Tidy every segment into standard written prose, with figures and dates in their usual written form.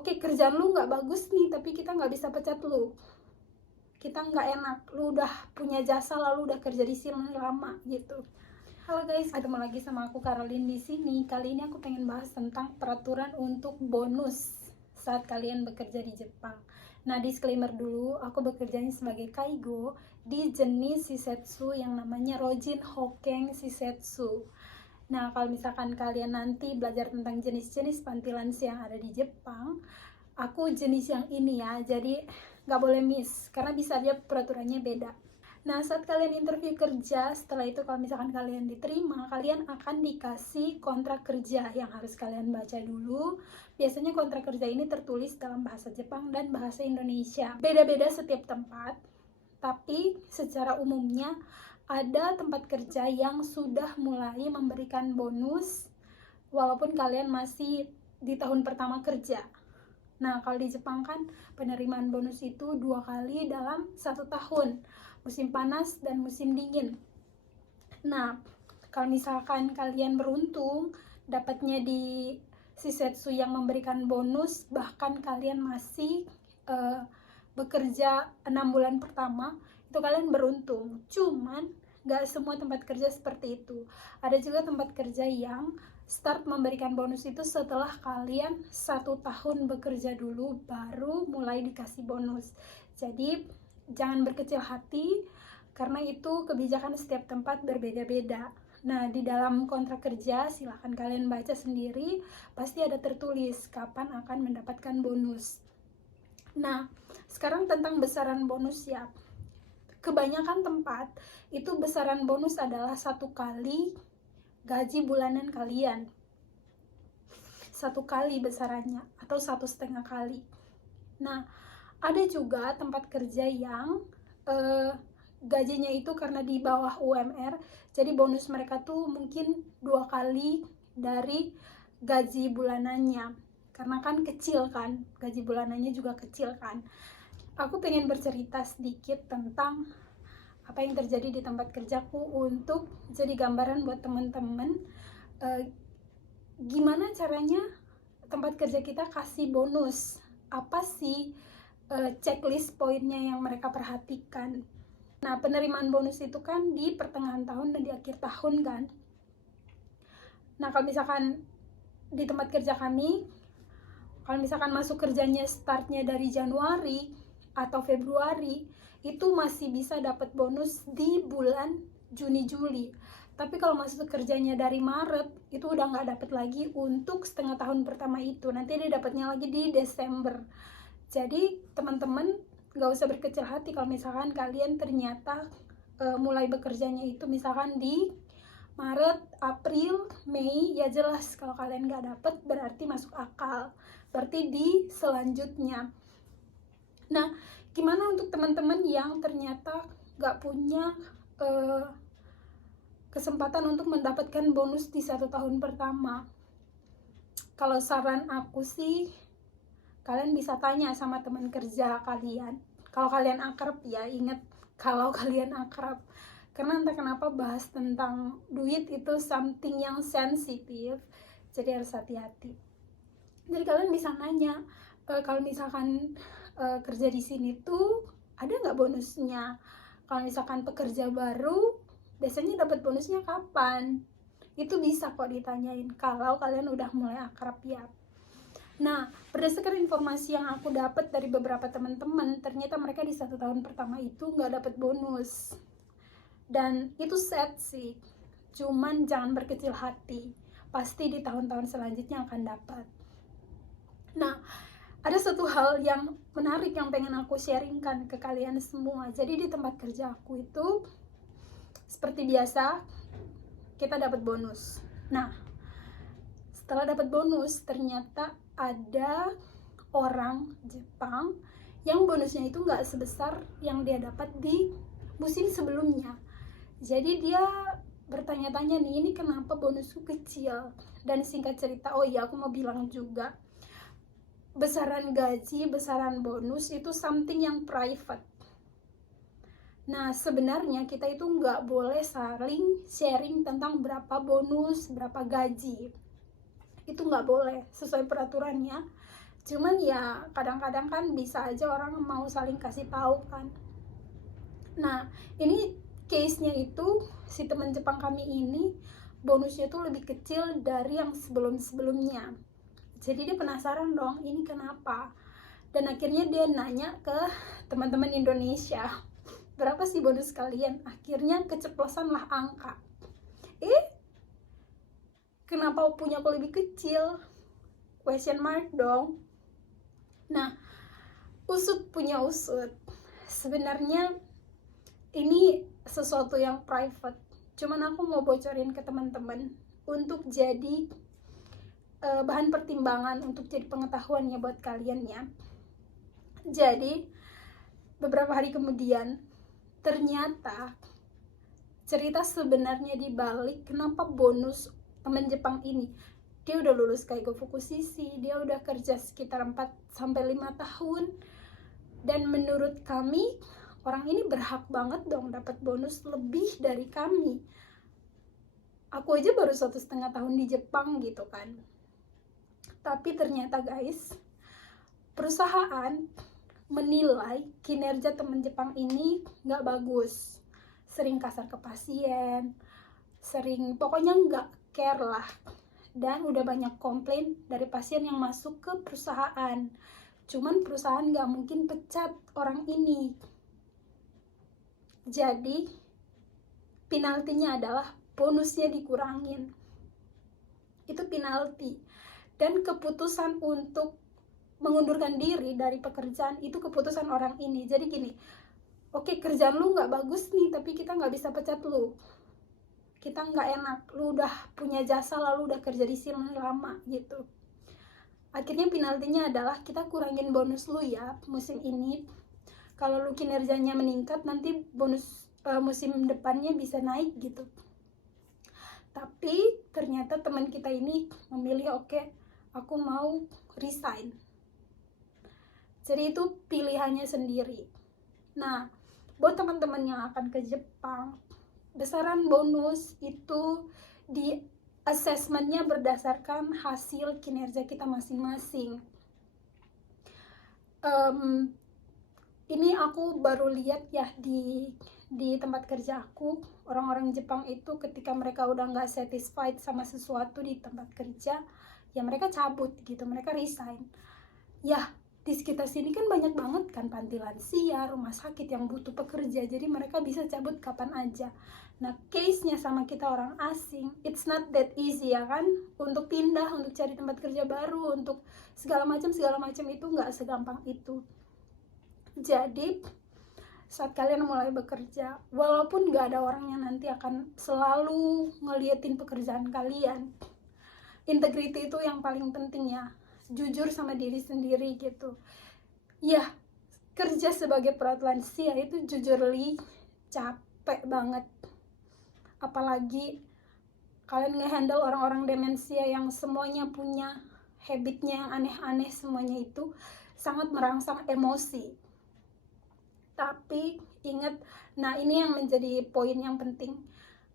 oke, kerjaan lu nggak bagus nih, tapi kita nggak bisa pecat lu, kita nggak enak, lu udah punya jasa lalu udah kerja di sini lama gitu. Halo guys, ketemu lagi sama aku Caroline di sini. Kali ini aku pengen bahas tentang peraturan untuk bonus saat kalian bekerja di Jepang. Nah, disclaimer dulu, aku bekerjanya sebagai kaigo di jenis shisetsu yang namanya Rojin Hoken Shisetsu. Nah, kalau misalkan kalian nanti belajar tentang jenis-jenis panti lansia yang ada di Jepang, aku jenis yang ini ya, jadi nggak boleh miss, karena bisa aja peraturannya beda. Nah, saat kalian interview kerja, setelah itu kalau misalkan kalian diterima, kalian akan dikasih kontrak kerja yang harus kalian baca dulu. Biasanya kontrak kerja ini tertulis dalam bahasa Jepang dan bahasa Indonesia. Beda-beda setiap tempat, tapi secara umumnya ada tempat kerja yang sudah mulai memberikan bonus walaupun kalian masih di tahun pertama kerja. Nah, kalau di Jepang kan penerimaan bonus itu 2 kali dalam 1 tahun, musim panas dan musim dingin. Nah, kalau misalkan kalian beruntung dapatnya di shisetsu yang memberikan bonus, bahkan kalian masih bekerja 6 bulan pertama, itu kalian beruntung. Cuman gak semua tempat kerja seperti itu. Ada juga tempat kerja yang start memberikan bonus itu setelah kalian 1 tahun bekerja dulu, baru mulai dikasih bonus. Jadi jangan berkecil hati, karena itu kebijakan setiap tempat berbeda-beda. Nah, di dalam kontrak kerja silahkan kalian baca sendiri, pasti ada tertulis kapan akan mendapatkan bonus. Nah, sekarang tentang besaran bonus ya. Kebanyakan tempat itu besaran bonus adalah 1 kali gaji bulanan kalian, 1 kali besarannya, atau 1,5 kali. Nah, ada juga tempat kerja yang gajinya itu karena di bawah UMR, jadi bonus mereka tuh mungkin 2 kali dari gaji bulanannya, karena kan kecil kan, gaji bulanannya juga kecil kan. Aku pengen bercerita sedikit tentang apa yang terjadi di tempat kerjaku untuk jadi gambaran buat teman-teman gimana caranya tempat kerja kita kasih bonus, apa sih checklist poinnya yang mereka perhatikan. Nah, penerimaan bonus itu kan di pertengahan tahun dan di akhir tahun kan. Nah, kalau misalkan di tempat kerja kami, kalau misalkan masuk kerjanya startnya dari Januari atau Februari, itu masih bisa dapat bonus di bulan Juni-Juli. Tapi kalau masuk kerjanya dari Maret, itu udah nggak dapat lagi untuk setengah tahun pertama itu. Nanti dia dapatnya lagi di Desember. Jadi teman-teman nggak usah berkecil hati kalau misalkan kalian ternyata mulai bekerjanya itu misalkan di Maret, April, Mei, ya jelas kalau kalian nggak dapat berarti masuk akal. Berarti di selanjutnya. Nah, gimana untuk teman-teman yang ternyata nggak punya kesempatan untuk mendapatkan bonus di 1 tahun pertama? Kalau saran aku sih, kalian bisa tanya sama teman kerja kalian. Kalau kalian akrab ya, ingat kalau kalian akrab. Karena entah kenapa bahas tentang duit itu something yang sensitif, jadi harus hati-hati. Jadi kalian bisa nanya, kalau misalkan kerja di sini tuh ada nggak bonusnya? Kalau misalkan pekerja baru, biasanya dapat bonusnya kapan? Itu bisa kok ditanyain kalau kalian udah mulai akrab ya. Nah, berdasarkan informasi yang aku dapat dari beberapa teman-teman, ternyata mereka di 1 tahun pertama itu nggak dapat bonus. Dan itu sad sih. Cuman jangan berkecil hati. Pasti di tahun-tahun selanjutnya akan dapat. Nah, ada satu hal yang menarik yang pengen aku sharingkan ke kalian semua. Jadi di tempat kerja aku itu seperti biasa kita dapat bonus. Nah, setelah dapat bonus ternyata ada orang Jepang yang bonusnya itu nggak sebesar yang dia dapat di musim sebelumnya. Jadi dia bertanya-tanya nih, ini kenapa bonusku kecil? Dan singkat cerita, oh iya aku mau bilang juga, besaran gaji, besaran bonus itu something yang private. Nah, sebenarnya kita itu nggak boleh saling sharing tentang berapa bonus, berapa gaji. Itu nggak boleh, sesuai peraturannya. Cuman ya kadang-kadang kan bisa aja orang mau saling kasih tahu kan. Nah ini case-nya itu si teman Jepang kami ini bonusnya tuh lebih kecil dari yang sebelum-sebelumnya. Jadi dia penasaran dong, ini kenapa? Dan akhirnya dia nanya ke teman-teman Indonesia, berapa sih bonus kalian? Akhirnya keceplosan lah angka. Kenapa punya aku lebih kecil? Question mark dong. Nah, usut punya usut. Sebenarnya ini sesuatu yang private. Cuman aku mau bocorin ke teman-teman untuk jadi bahan pertimbangan, untuk jadi pengetahuan ya buat kalian ya. Jadi beberapa hari kemudian ternyata cerita sebenarnya di balik kenapa bonus teman Jepang ini, dia udah lulus Kaigo Fukushishi, dia udah kerja sekitar 4-5 tahun, dan menurut kami orang ini berhak banget dong dapat bonus lebih dari kami. Aku aja baru 1,5 tahun di Jepang gitu kan. Tapi ternyata guys, perusahaan menilai kinerja teman Jepang ini nggak bagus, sering kasar ke pasien, pokoknya nggak care lah. Dan udah banyak komplain dari pasien yang masuk ke perusahaan. Cuman perusahaan nggak mungkin pecat orang ini. Jadi penaltinya adalah bonusnya dikurangin. Itu penalti. Dan keputusan untuk mengundurkan diri dari pekerjaan itu keputusan orang ini. Jadi gini, oke, kerjaan lu nggak bagus nih, tapi kita nggak bisa pecat lu. Kita nggak enak, lu udah punya jasa, lalu udah kerja di sini lama gitu. Akhirnya penaltinya adalah kita kurangin bonus lu ya musim ini. Kalau lu kinerjanya meningkat, nanti bonus musim depannya bisa naik gitu. Tapi ternyata teman kita ini memilih oke, aku mau resign. Jadi itu pilihannya sendiri. Nah, buat teman-teman yang akan ke Jepang, besaran bonus itu di assessmentnya berdasarkan hasil kinerja kita masing-masing. Ini aku baru lihat ya di tempat kerja aku, orang-orang Jepang itu ketika mereka udah nggak satisfied sama sesuatu di tempat kerja, ya mereka cabut gitu, mereka resign. Ya di sekitar sini kan banyak banget kan panti lansia, rumah sakit yang butuh pekerja, jadi mereka bisa cabut kapan aja. Nah case-nya sama kita orang asing, it's not that easy ya kan, untuk pindah, untuk cari tempat kerja baru, untuk segala macam itu nggak segampang itu. Jadi saat kalian mulai bekerja, walaupun nggak ada orang yang nanti akan selalu ngeliatin pekerjaan kalian, integrity itu yang paling penting ya, jujur sama diri sendiri gitu ya. Kerja sebagai perawat lansia itu jujurly capek banget, apalagi kalian ngehandle orang-orang demensia yang semuanya punya habitnya yang aneh-aneh, semuanya itu sangat merangsang emosi. Tapi ingat, nah ini yang menjadi poin yang penting.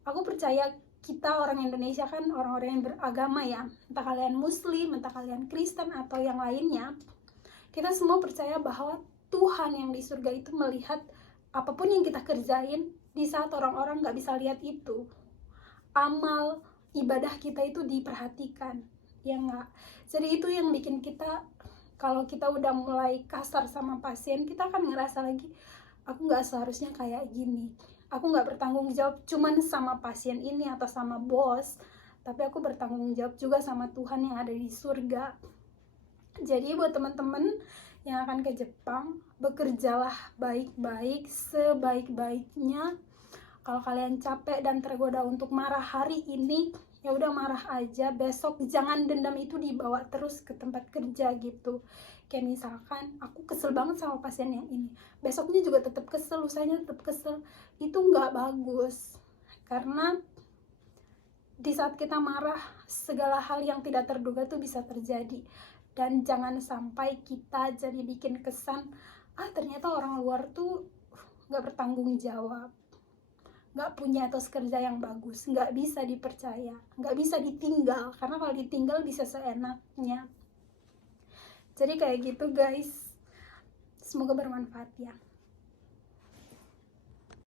Aku percaya kita orang Indonesia kan orang-orang yang beragama ya, entah kalian Muslim, entah kalian Kristen atau yang lainnya, kita semua percaya bahwa Tuhan yang di surga itu melihat apapun yang kita kerjain di saat orang-orang gak bisa lihat itu. Amal ibadah kita itu diperhatikan, ya nggak? Jadi itu yang bikin kita, kalau kita udah mulai kasar sama pasien, kita akan ngerasa lagi, aku nggak seharusnya kayak gini, aku nggak bertanggung jawab cuman sama pasien ini atau sama bos, tapi aku bertanggung jawab juga sama Tuhan yang ada di surga. Jadi buat teman-teman yang akan ke Jepang, bekerjalah baik-baik, sebaik-baiknya. Kalau kalian capek dan tergoda untuk marah hari ini, ya udah marah aja, besok jangan dendam itu dibawa terus ke tempat kerja gitu. Kayak misalkan aku kesel banget sama pasien yang ini, besoknya juga tetap kesel, lusanya tetap kesel, itu nggak bagus. Karena di saat kita marah, segala hal yang tidak terduga tuh bisa terjadi. Dan jangan sampai kita jadi bikin kesan, ternyata orang luar tuh nggak bertanggung jawab, nggak punya etos kerja yang bagus, nggak bisa dipercaya, nggak bisa ditinggal, karena kalau ditinggal bisa seenaknya. Jadi kayak gitu guys, semoga bermanfaat ya.